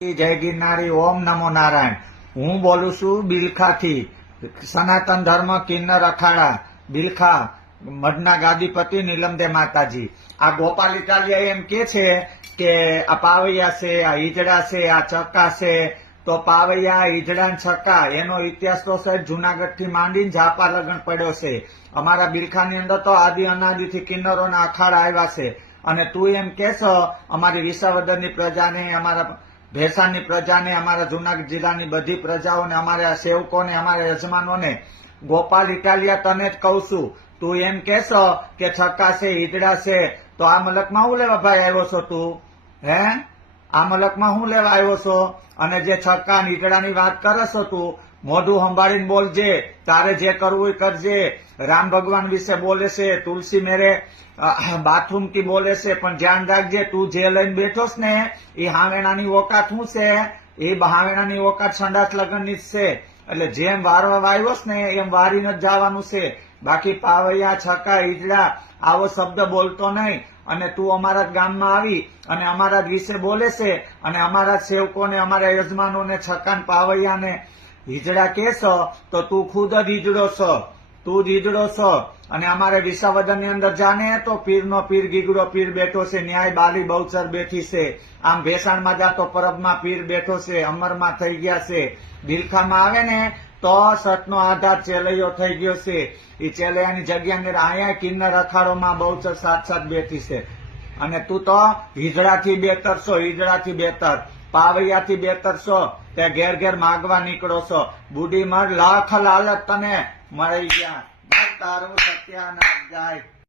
જય ગિરનારી, ઓમ નમો નારાયણ। હું બોલું છું બિલખાથી। સનાતન ધર્મ કિન્નર અખાડા બિલખા મઢના ગાદીપતિ નીલમદે માતાજી। આ ગોપાલ ઇટાલિયા એમ કે છે કે આ પાવૈયા છે, આ ઈજડા છે, આ ચક્કા છે। તો પાવૈયા, ઈજડા, છક્કા એનો ઇતિહાસ તો સાહેબ જુનાગઢ થી માંડીને ઝાપા લગન પડ્યો છે। અમારા બિલખાની અંદર તો આદિ અનાદિથી કિન્નરોના અખાડા આવ્યા છે। અને તું એમ કેશો અમારી વિસાવદરની પ્રજાને, અમારા ભેસાની પ્રજાને, અમારા જુનાગઢ જિલ્લાની બધી પ્રજાઓને, અમારા સેવકોને, અમારા યજમાનોને, ગોપાલ ઇટાલિયા તને જ કહું છું, તું એમ કેશો કે છક્કા છે, ઈજડા છે, તો આ મલકમાં શું લેવા ભાઈ આવ્યો છો તું? હે, આ મલકમાં શું લેવા આવ્યો છો? અને જે છક્કા ઈજડાની વાત કરે છો તું, મોઢું સંભાળીને બોલજે, તારે જે કરવું એ કરજે। રામ ભગવાન વિશે બોલે છે, તુલસી મેરે બાથરૂમ થી બોલે છે, પણ ધ્યાન રાખજે તું જે લઈને બેઠો છે ને એ હાવેણાની ઓકાત શું છે? એ હાવેણાની ઓકાત સંડાસ લગનની જ છે। એટલે જેમ વારવા વાવ્યો છે ને એમ વારીને જ જવાનું છે। બાકી પાવૈયા, છક્કા, ઈજડા આવો શબ્દ બોલતો નહીં। અને તું અમારા જ ગામમાં આવી અને અમારા જ વિશે બોલે છે અને અમારા જ સેવકોને, અમારા યજમાનોને છક્કા, પાવૈયાને ઈજડા કેશો તો તું ખુદ જ ઈજડો છો, તું જ ઈજડો છો। અને અમારે વિસાવદનની અંદર જાને તો પીરનો પીર ગીગડો પીર બેઠો છે, ન્યાય બાલી બહુચર બેઠી છે। આમ ભેસાણમાં જાતો પરબમાં પીર બેઠો છે, અમરમાં થઈ ગયા છે। બિલખામાં આવે ને તો સતનો આધાર ચેલૈયો થઈ ગયો છે। એ ચેલૈયાની જગ્યાની અહીંયા કિન્નર અખાડોમાં બહુચર સાથ બેઠી છે। અને તું તો હિજડાથી બેતર છો, હિજડાથી બેતર, પાવૈયાથી બેતર છો। તે ઘેર ઘેર માગવા નીકળો છો। બુડી મર લાખ લાલચ તને મળી ગયા, તારું સત્યાનાશ જાય।